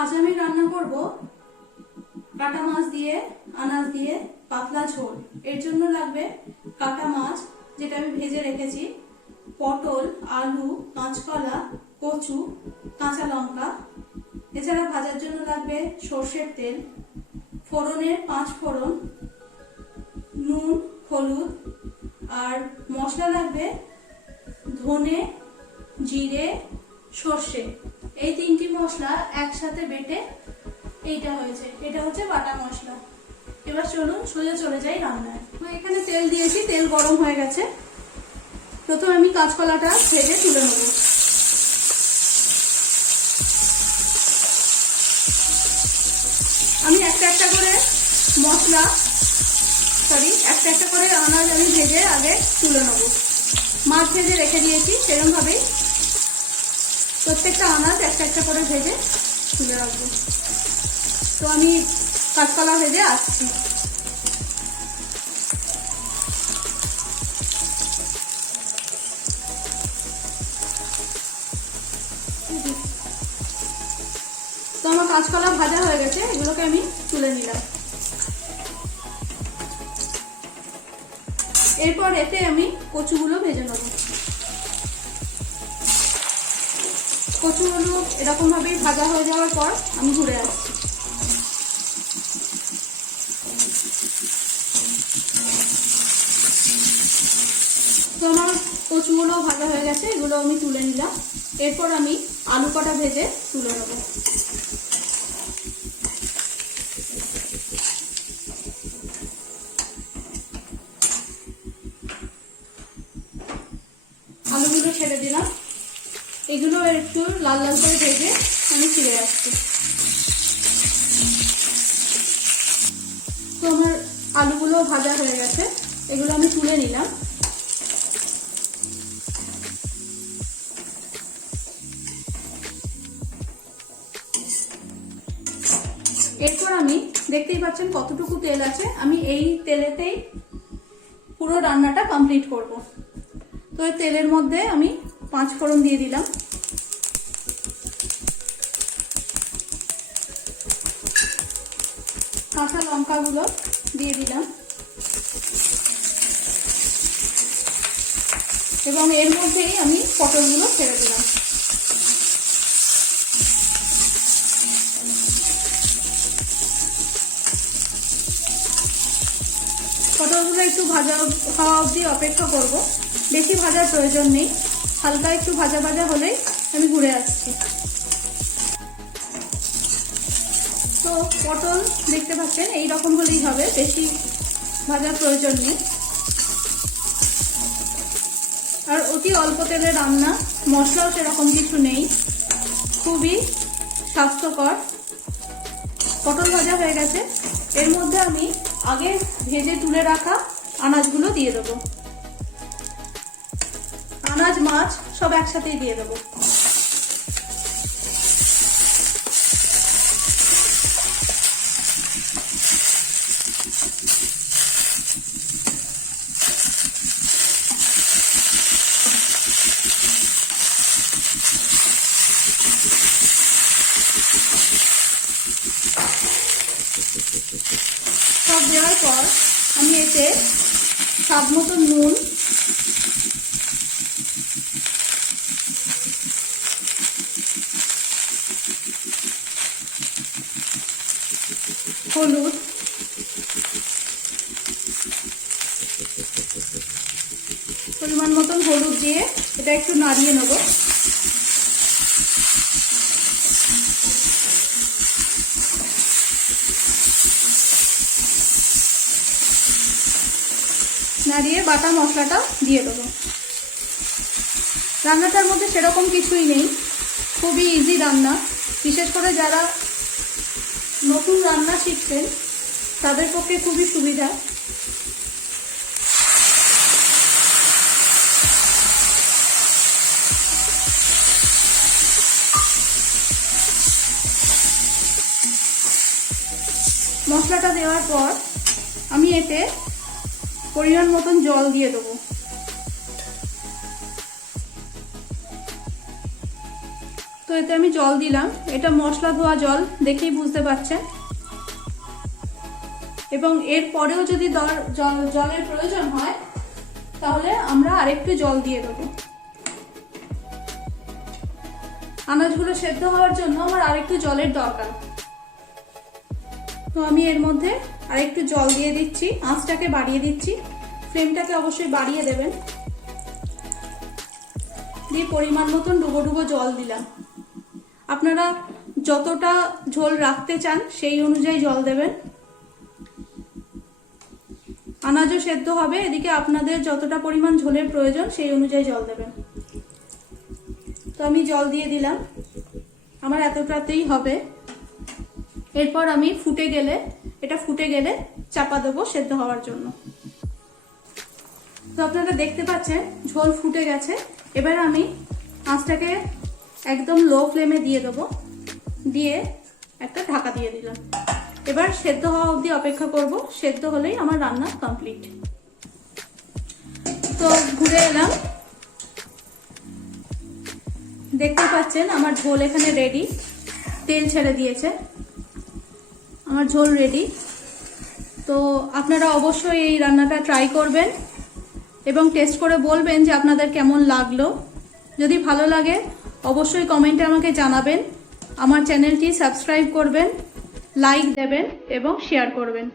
আজ আমি রান্না করব কাটা মাছ দিয়ে আনাজ দিয়ে পাতলা ঝোল। এর জন্য লাগবে কাটা মাছ, যেটা আমি ভেজে রেখেছি, পটল, আলু, কাঁচকলা, কচু, কাঁচা লঙ্কা। এছাড়া ভাজার জন্য লাগবে সর্ষের তেল, ফোড়নের 5 ফোড়ন, নুন, হলুদ, আর মশলা লাগবে ধনে, জিরে, সর্ষে। এই 3টি মশলা একসাথে বেটে এটা হচ্ছে বাটা মশলা। এবার চলুন সোজা চলে যাই রান্নায়। এখানে তেল দিয়েছি, তেল গরম হয়ে গেছে। প্রথমে আমি কাঁচকলাটা ভেজে তুলে নেব। আমি একটা করে আনাজ আমি ভেজে আগে তুলে নেব। মাছ ভেজে রেখে দিয়েছি, সেরকম ভাবেই প্রত্যেকটা আনাজ একটা করে ভেজে তুলে রাখবো। তো আমি কাঁচকলা ভেজে আসছি। তো আমার কাঁচকলা ভাজা হয়ে গেছে, এগুলোকে আমি তুলে নিলাম। এরপর এতে আমি কচুগুলো ভেজে নেব। কচুগুলো এরকম ভাবেই ভাজা হয়ে যাওয়ার পর আমি ঘুরে আসছি। তো আমার কচুগুলো ভাজা হয়ে গেছে, এগুলো আমি তুলে নিলাম। এরপর আমি আলু কটা ভেজে তুলে নেব। আলুগুলো ছেড়ে দিলাম, এগুলো একটু লাল লাল করে ভেজে আমি ফিরে আসছি। তো আমার আলুগুলো ভাজা হয়ে গেছে, এগুলো আমি তুলে নিলাম। এরপর আমি দেখতেই পাচ্ছেন কতটুকু তেল আছে, আমি এই তেলেতেই পুরো রান্নাটা কমপ্লিট করব। তো এই তেলের মধ্যে আমি 5 ফোড়ন দিয়ে দিলাম, কাঁচা লঙ্কাগুলো দিয়ে দিলাম, এবং এর মধ্যেই আমি পটলগুলো ছেড়ে দিলাম। পটলগুলো একটু ভাজা হওয়া অবধি অপেক্ষা করব, বেশি ভাজার প্রয়োজন নেই, হালকা একটু ভাজা ভাজা হলেই আমি ঘুরে আসছি। তো পটল দেখতে পাচ্ছেন এই রকম হলেই হবে, বেশি ভাজার প্রয়োজন নেই। আর অতি অল্প তেলে রান্না, মশলাও সেরকম কিছু নেই, খুবই স্বাস্থ্যকর। পটল ভাজা হয়ে গেছে, এর মধ্যে আমি আগে ভেজে তুলে রাখা আনাজগুলো দিয়ে দেবো। আনাজ, মাছ সব একসাথেই দিয়ে দেবো। সব দেওয়ার পর আমি এতে স্বাদ মতো নুন, হলুদ, পরিমাণ মতন হলুদ দিয়ে এটা একটু নাড়িয়ে নেব। নাড়িয়ে বাটা মশলাটা দিয়ে দেবো। রান্নাটার মধ্যে সেরকম কিছুই নেই, খুবই ইজি রান্না। বিশেষ করে যারা নতুন রান্না শিখছেন তাদের পক্ষে খুবই সুবিধা। মশলাটা দেওয়ার পর আমি এতে পরিমাণ মতন জল দিয়ে দেবো। তো এতে আমি জল দিলাম, এটা মশলা ধোয়া জল, দেখেই বুঝতে পারছেন। এবং এর পরেও যদি জলের প্রয়োজন হয় তাহলে আমরা আরেকটু জল দিয়ে দেবো। আনাজগুলো সেদ্ধ হওয়ার জন্য আমার আরেকটু জলের দরকার। তো আমি এর মধ্যে আরেকটু জল দিয়ে দিচ্ছি, আঁচটাকে বাড়িয়ে দিচ্ছি, ফ্লেমটাকে অবশ্যই বাড়িয়ে দেবেন। দিয়ে পরিমাণ মতন ডুবো ডুবো জল দিলাম। আপনারা যতটা ঝোল রাখতে চান সেই অনুযায়ী জল দেবেন। আনাজও সেদ্ধ হবে, এদিকে আপনাদের যতটা পরিমাণ ঝোলের প্রয়োজন সেই অনুযায়ী জল দেবেন। তো আমি জল দিয়ে দিলাম, আমার এতটাতেই হবে। এরপর আমি এটা ফুটে গেলে চাপা দেবো সেদ্ধ হওয়ার জন্য। তো আপনারা দেখতে পাচ্ছেন ঝোল ফুটে গেছে। এবার আমি আঁচটাকে একদম লো ফ্লেমে দিয়ে দেবো, দিয়ে একটা ঢাকা দিয়ে দিলাম। এবার সেদ্ধ হওয়া অবধি অপেক্ষা করব, সেদ্ধ হলেই আমার রান্না কমপ্লিট। তো ঘুরে এলাম, দেখতে পাচ্ছেন আমার ঝোল এখানে রেডি, তেল ছেড়ে দিয়েছে, আমার ঝোল রেডি। তো আপনারা অবশ্যই এই রান্নাটা ট্রাই করবেন এবং টেস্ট করে বলবেন যে আপনাদের কেমন লাগলো। যদি ভালো লাগে অবশ্যই কমেন্টে আমাকে জানাবেন। আমার চ্যানেলটি সাবস্ক্রাইব করবেন, লাইক দেবেন এবং শেয়ার করবেন।